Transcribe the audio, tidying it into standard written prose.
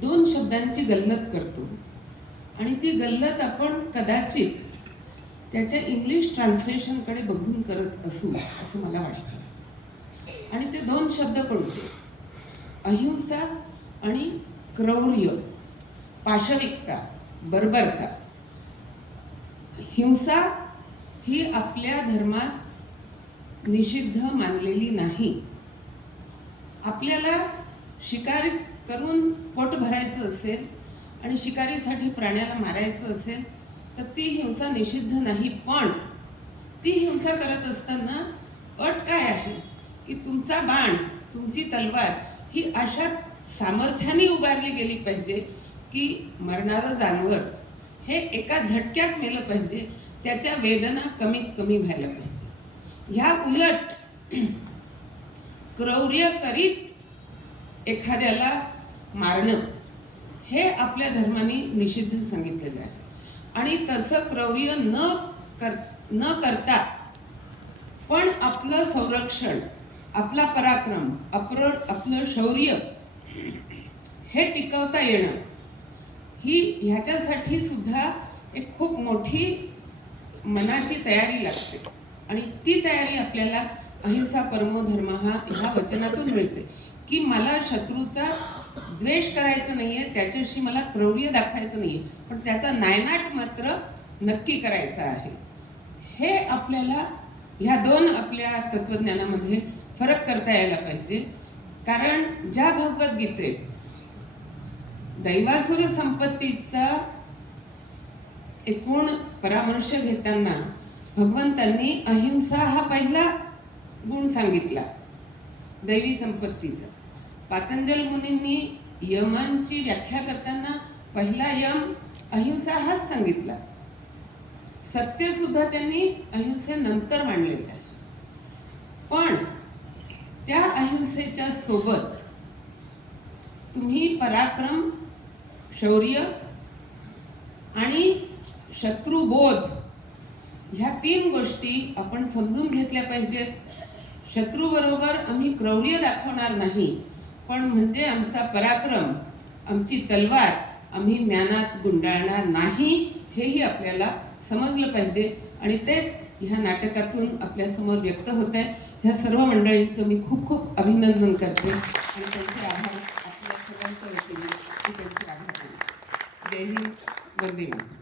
दोन शब्दांची गल्लत करतो आणि ती गल्लत आपण कदाचित त्याच्या इंग्लिश ट्रान्सलेशनकडे बघून करत असू असं मला वाटतं। आणि ते दोन शब्द कोणते? अहिंसा आणि क्रौर्य, पाशविकता, बर्बरता। हिंसा ही आपल्या धर्मात निषिद्ध मानलेली नाही। आपल्याला शिकार करून पोट भरायचं असेल आणि शिकारीसाठी प्राण्याला मारायचं असेल तर ती हिंसा निषिद्ध नाही, पण ती हिंसा करत असताना अट काय आहे की तुमचा बाण, तुमची तलवार ही अशा सामर्थ्याने उगारली गेली पाहिजे की मरणारं जानवर हे एका झटक्यात मेलं पाहिजे, त्याच्या वेदना कमीत कमी व्हायला पाहिजे। ह्या उलट क्रौर्य करीत एखाद्याला मारणं हे आपल्या धर्माने निषिद्ध सांगितलेलं आहे। आणि तसं क्रौर्य न करता पण आपलं संरक्षण, आपला पराक्रम, आपलं शौर्य हे टिकवता येणं ही ह्याच्यासाठी सुद्धा एक खूप मोठी मनाची तयारी लागते। आणि ती तयारी आपल्याला अहिंसा परमो धर्मः ह्या वचनातून मिळते की मला शत्रूचा द्वेष करायचं नाहीये, त्याच्याशी मला क्रौर्य दाखवायचं नाहीये, पण त्याचा नायनाट मात्र नक्की करायचा आहे। हे आपल्याला ह्या दोन आपल्या तत्वज्ञानामध्ये फरक करता यायला पाहिजे। कारण ज्या भगवद्गीतेत दैवासुर संपत्तीचा एकूण परामर्श घेताना भगवंतांनी अहिंसा हा पहिला गुण सांगितला दैवी संपत्तीचा। पातंजल मुनींनी यमांची व्याख्या करताना पहिला यम अहिंसा हाच सांगितला। सत्य सुद्धा त्यांनी अहिंसेनंतर मांडलेलं आहे। पण त्या अहिंसेच्या सोबत तुम्ही पराक्रम, शौर्य आणि शत्रुबोध ह्या तीन गोष्टी आपण समजून घेतल्या पाहिजेत। शत्रूबरोबर आम्ही क्रौर्य दाखवणार नाही, पण म्हणजे आमचा पराक्रम, आमची तलवार आम्ही म्यानात गुंडाळणार नाही हेही आपल्याला समजलं पाहिजे। आणि तेच ह्या नाटकातून आपल्यासमोर व्यक्त होत आहे। ह्या सर्व मंडळींचं मी खूप खूप अभिनंदन करते आणि त्यांचे आभार आपल्या सर्वांच्या वतीने मी त्यांचे आभार मानते। जय हिंद, वंदे मातरम।